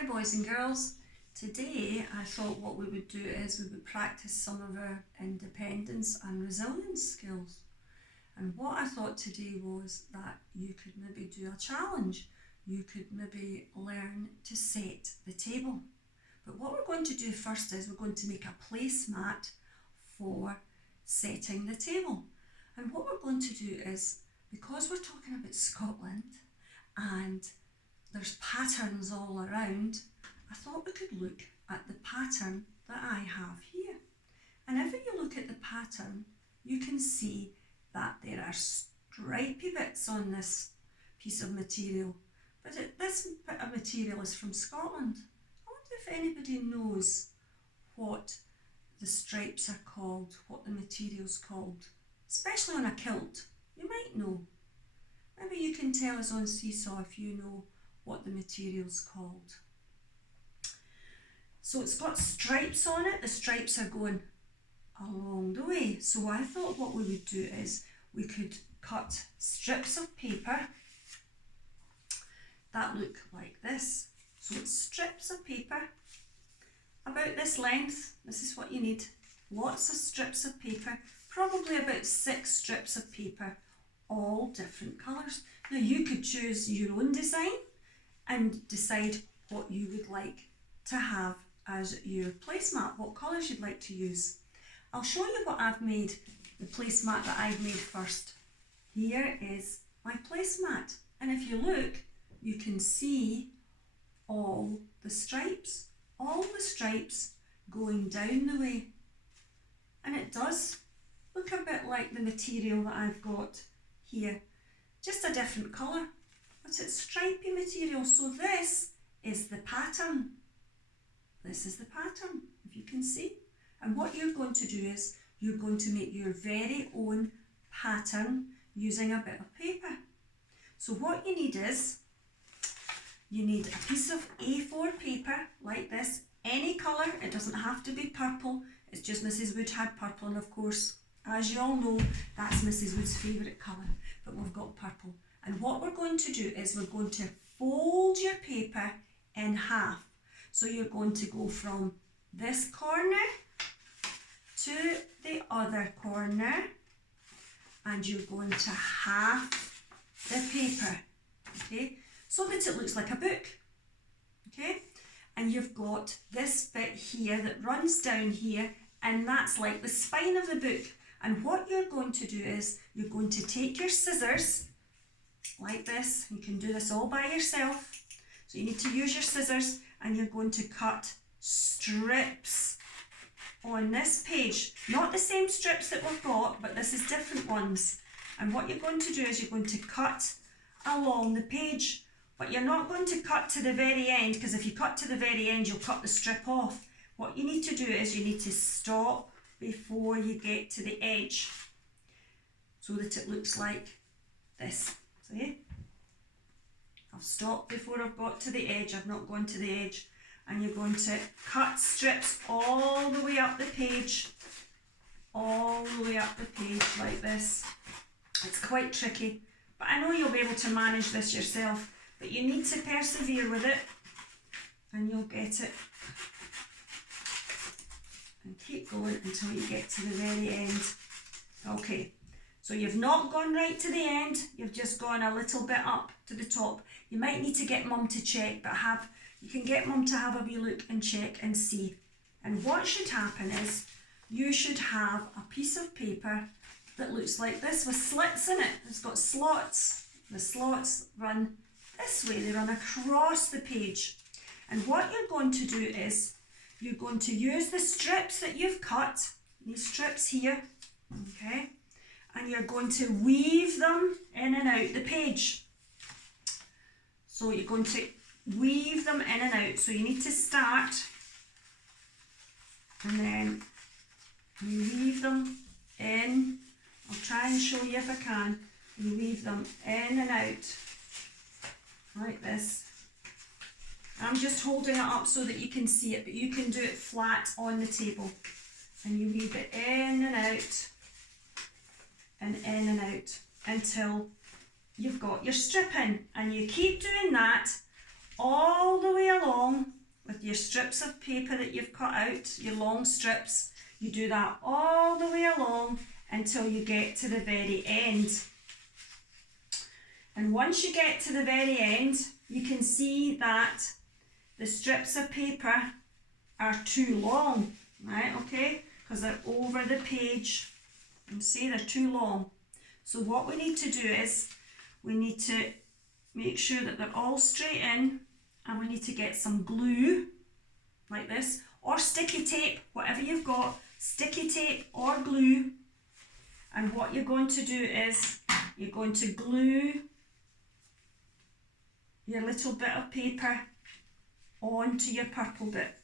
Hi boys and girls. Today I thought what we would do is we would practice some of our independence and resilience skills. And what I thought today was that you could maybe do a challenge. You could maybe learn to set the table. But what we're going to do first is we're going to make a placemat for setting the table. And what we're going to do is, because we're talking about Scotland and there's patterns all around, I thought we could look at the pattern that I have here. And if you look at the pattern, you can see that there are stripy bits on this piece of material. But this bit of material is from Scotland. I wonder if anybody knows what the stripes are called, what the material's called, especially on a kilt. You might know. Maybe you can tell us on Seesaw if you know what the material's called. So it's got stripes on it. The stripes are going along the way. So I thought what we would do is we could cut strips of paper that look like this. So it's strips of paper about this length. This is what you need. Lots of strips of paper, probably about 6 strips of paper, all different colours. Now you could choose your own design and decide what you would like to have as your placemat, what colours you'd like to use. I'll show you what I've made, the placemat that I've made first. Here is my placemat, and if you look, you can see all the stripes going down the way. And it does look a bit like the material that I've got here, just a different colour. But it's stripy material, so this is the pattern. This is the pattern, if you can see. And what you're going to do is you're going to make your very own pattern using a bit of paper. So what you need is, you need a piece of A4 paper like this, any colour. It doesn't have to be purple, it's just Mrs. Wood had purple, and of course, as you all know, that's Mrs. Wood's favourite colour, but we've got purple. And what we're going to do is we're going to fold your paper in half. So you're going to go from this corner to the other corner, and you're going to half the paper, okay, so that it looks like a book, okay? And you've got this bit here that runs down here, and that's like the spine of the book. And what you're going to do is you're going to take your scissors like this. You can do this all by yourself. So you need to use your scissors, and you're going to cut strips on this page. Not the same strips that we've got, but this is different ones. And what you're going to do is you're going to cut along the page, but you're not going to cut to the very end, because if you cut to the very end, you'll cut the strip off. What you need to do is you need to stop before you get to the edge, so that it looks like this. See? I've stopped before I've got to the edge, I've not gone to the edge. And you're going to cut strips all the way up the page, all the way up the page like this. It's quite tricky, but I know you'll be able to manage this yourself, but you need to persevere with it, and you'll get it. And keep going until you get to the very end. Okay, so you've not gone right to the end, you've just gone a little bit up to the top. You might need to get Mum to check, but you can get Mum to have a wee look and check and see. And what should happen is you should have a piece of paper that looks like this with slits in it. It's got slots. The slots run this way, they run across the page. And what you're going to do is you're going to use the strips that you've cut, these strips here, okay, and you're going to weave them in and out the page. So you're going to weave them in and out. So you need to start, and then you weave them in. I'll try and show you if I can. You weave them in and out like this. I'm just holding it up so that you can see it, but you can do it flat on the table. And you weave it in and out, and in and out, until you've got your strip in. And you keep doing that all the way along with your strips of paper that you've cut out, your long strips. You do that all the way along until you get to the very end. And once you get to the very end, you can see that the strips of paper are too long, right? Okay, because they're over the page. You see they're too long. So what we need to do is we need to make sure that they're all straight in, and we need to get some glue like this, or sticky tape, whatever you've got, sticky tape or glue. And what you're going to do is you're going to glue your little bit of paper onto your purple bit.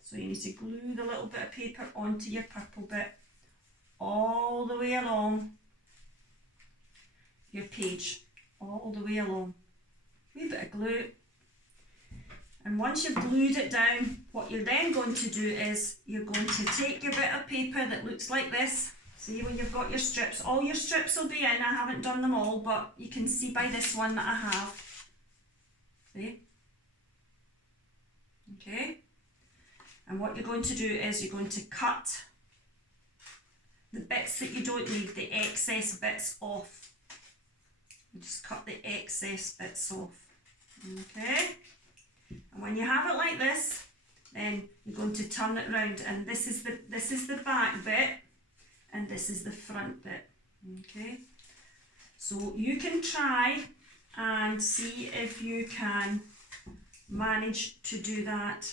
So you need to glue the little bit of paper onto your purple bit all the way along your page, all the way along. Wee bit of glue. And once you've glued it down, what you're then going to do is you're going to take your bit of paper that looks like this. See, when you've got your strips, all your strips will be in. I haven't done them all, but you can see by this one that I have. See? Okay. And what you're going to do is you're going to cut the bits that you don't need, the excess bits off. You just cut the excess bits off. Okay. And when you have it like this, then you're going to turn it round, and this is the back bit, and this is the front bit. Okay. So you can try and see if you can manage to do that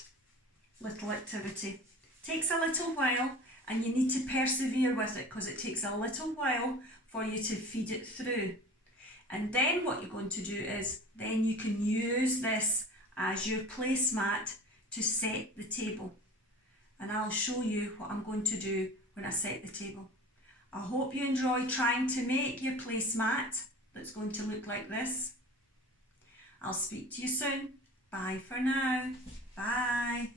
little activity. Takes a little while, and you need to persevere with it because it takes a little while for you to feed it through. And then what you're going to do is then you can use this as your placemat to set the table. And I'll show you what I'm going to do when I set the table. I hope you enjoy trying to make your placemat that's going to look like this. I'll speak to you soon. Bye for now. Bye.